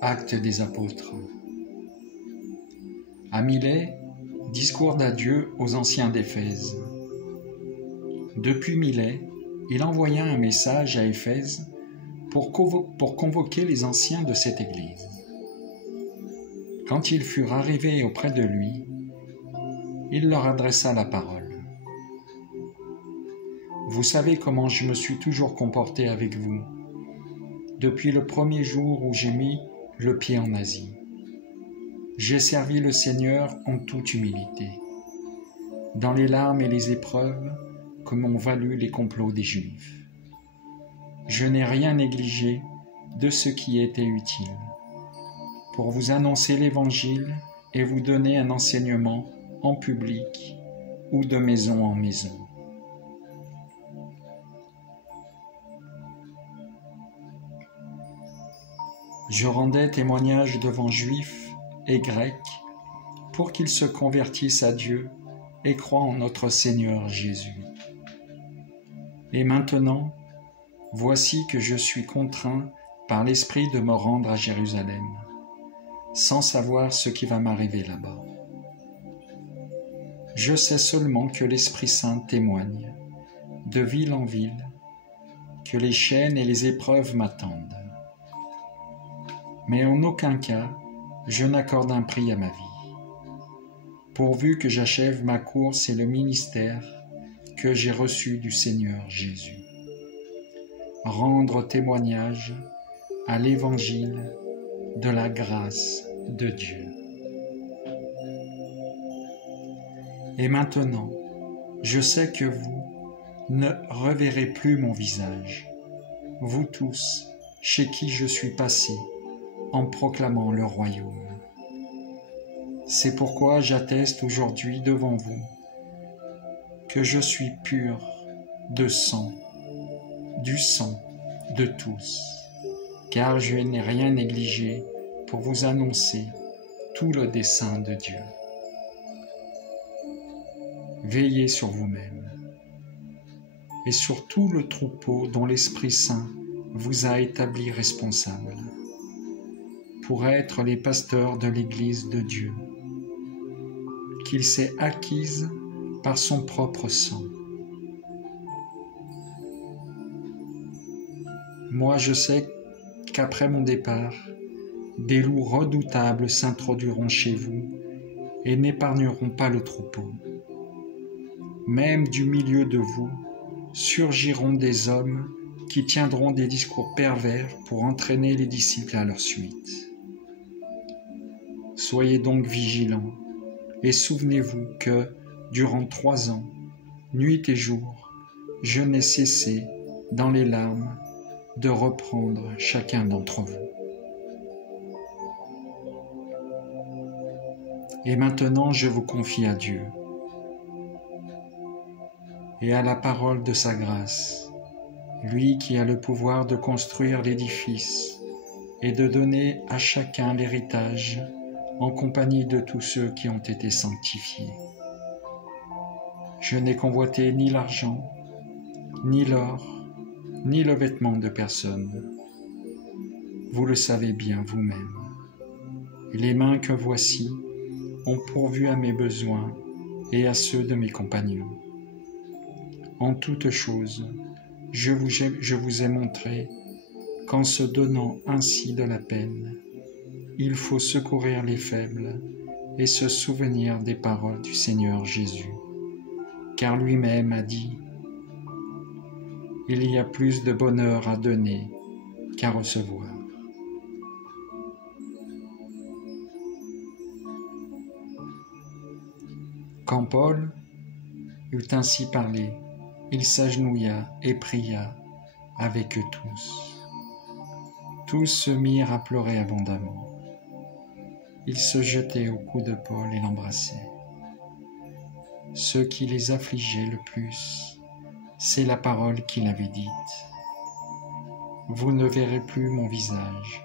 Actes des apôtres. À Milet, discours d'adieu aux anciens d'Éphèse. Depuis Milet, il envoya un message à Éphèse pour convoquer les anciens de cette église. Quand ils furent arrivés auprès de lui, il leur adressa la parole. « Vous savez comment je me suis toujours comporté avec vous, depuis le premier jour où j'ai mis le pied en Asie. J'ai servi le Seigneur en toute humilité, dans les larmes et les épreuves que m'ont valu les complots des Juifs. Je n'ai rien négligé de ce qui était utile, pour vous annoncer l'Évangile et vous donner un enseignement en public ou de maison en maison. Je rendais témoignage devant Juifs et Grecs pour qu'ils se convertissent à Dieu et croient en notre Seigneur Jésus. Et maintenant, voici que je suis contraint par l'Esprit de me rendre à Jérusalem, sans savoir ce qui va m'arriver là-bas. Je sais seulement que l'Esprit Saint témoigne, de ville en ville, que les chaînes et les épreuves m'attendent. Mais en aucun cas, je n'accorde un prix à ma vie, pourvu que j'achève ma course et le ministère que j'ai reçu du Seigneur Jésus. Rendre témoignage à l'Évangile de la grâce de Dieu. Et maintenant, je sais que vous ne reverrez plus mon visage, vous tous chez qui je suis passé en proclamant le royaume. C'est pourquoi j'atteste aujourd'hui devant vous que je suis pur de sang, du sang de tous, car je n'ai rien négligé pour vous annoncer tout le dessein de Dieu. Veillez sur vous-même et sur tout le troupeau dont l'Esprit Saint vous a établi responsable, pour être les pasteurs de l'Église de Dieu, qu'il s'est acquise par son propre sang. Moi, je sais qu'après mon départ, des loups redoutables s'introduiront chez vous et n'épargneront pas le troupeau. Même du milieu de vous surgiront des hommes qui tiendront des discours pervers pour entraîner les disciples à leur suite. Soyez donc vigilants et souvenez-vous que, durant 3 ans, nuit et jour, je n'ai cessé, dans les larmes, de reprendre chacun d'entre vous. Et maintenant, je vous confie à Dieu et à la parole de sa grâce, lui qui a le pouvoir de construire l'édifice et de donner à chacun l'héritage en compagnie de tous ceux qui ont été sanctifiés. Je n'ai convoité ni l'argent, ni l'or, ni le vêtement de personne. Vous le savez bien vous-même. Les mains que voici ont pourvu à mes besoins et à ceux de mes compagnons. En toutes choses, je vous ai montré qu'en se donnant ainsi de la peine, il faut secourir les faibles et se souvenir des paroles du Seigneur Jésus, car lui-même a dit « Il y a plus de bonheur à donner qu'à recevoir. » Quand Paul eut ainsi parlé, il s'agenouilla et pria avec eux tous. Tous se mirent à pleurer abondamment. Ils se jetaient au cou de Paul et l'embrassaient. Ce qui les affligeait le plus, c'est la parole qu'il avait dite. « Vous ne verrez plus mon visage. »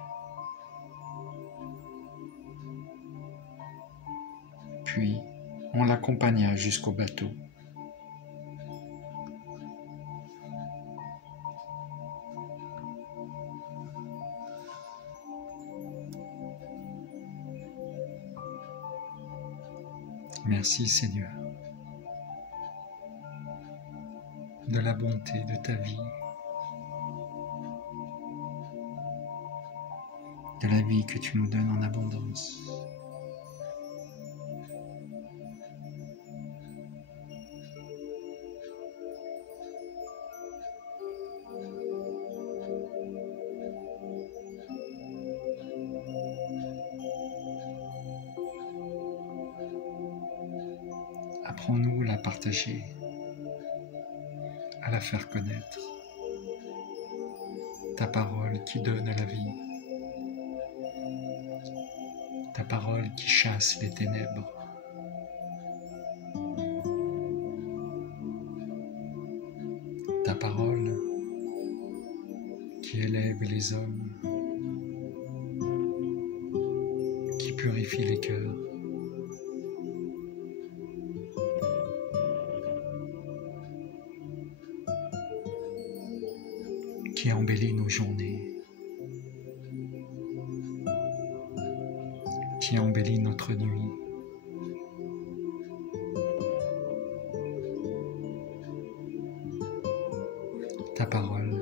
Puis, on l'accompagna jusqu'au bateau. Merci Seigneur de la bonté de ta vie, de la vie que tu nous donnes en abondance. Apprends-nous à la partager, à la faire connaître. Ta parole qui donne la vie, ta parole qui chasse les ténèbres, ta parole qui élève les hommes, qui purifie les cœurs. Qui embellit nos journées, qui embellit notre nuit. Ta parole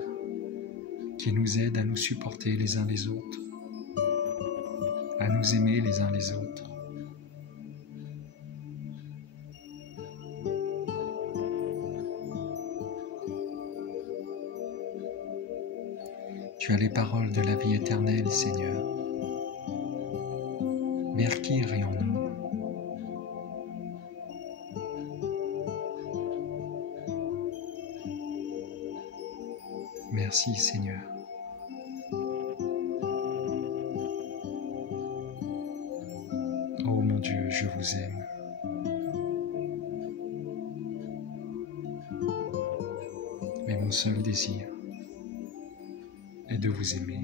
qui nous aide à nous supporter les uns les autres, à nous aimer les uns les autres. Tu as les paroles de la vie éternelle, Seigneur. Vers qui irions-nous? Merci, Seigneur. Oh mon Dieu, je vous aime. Mais mon seul désir est de vous aimer.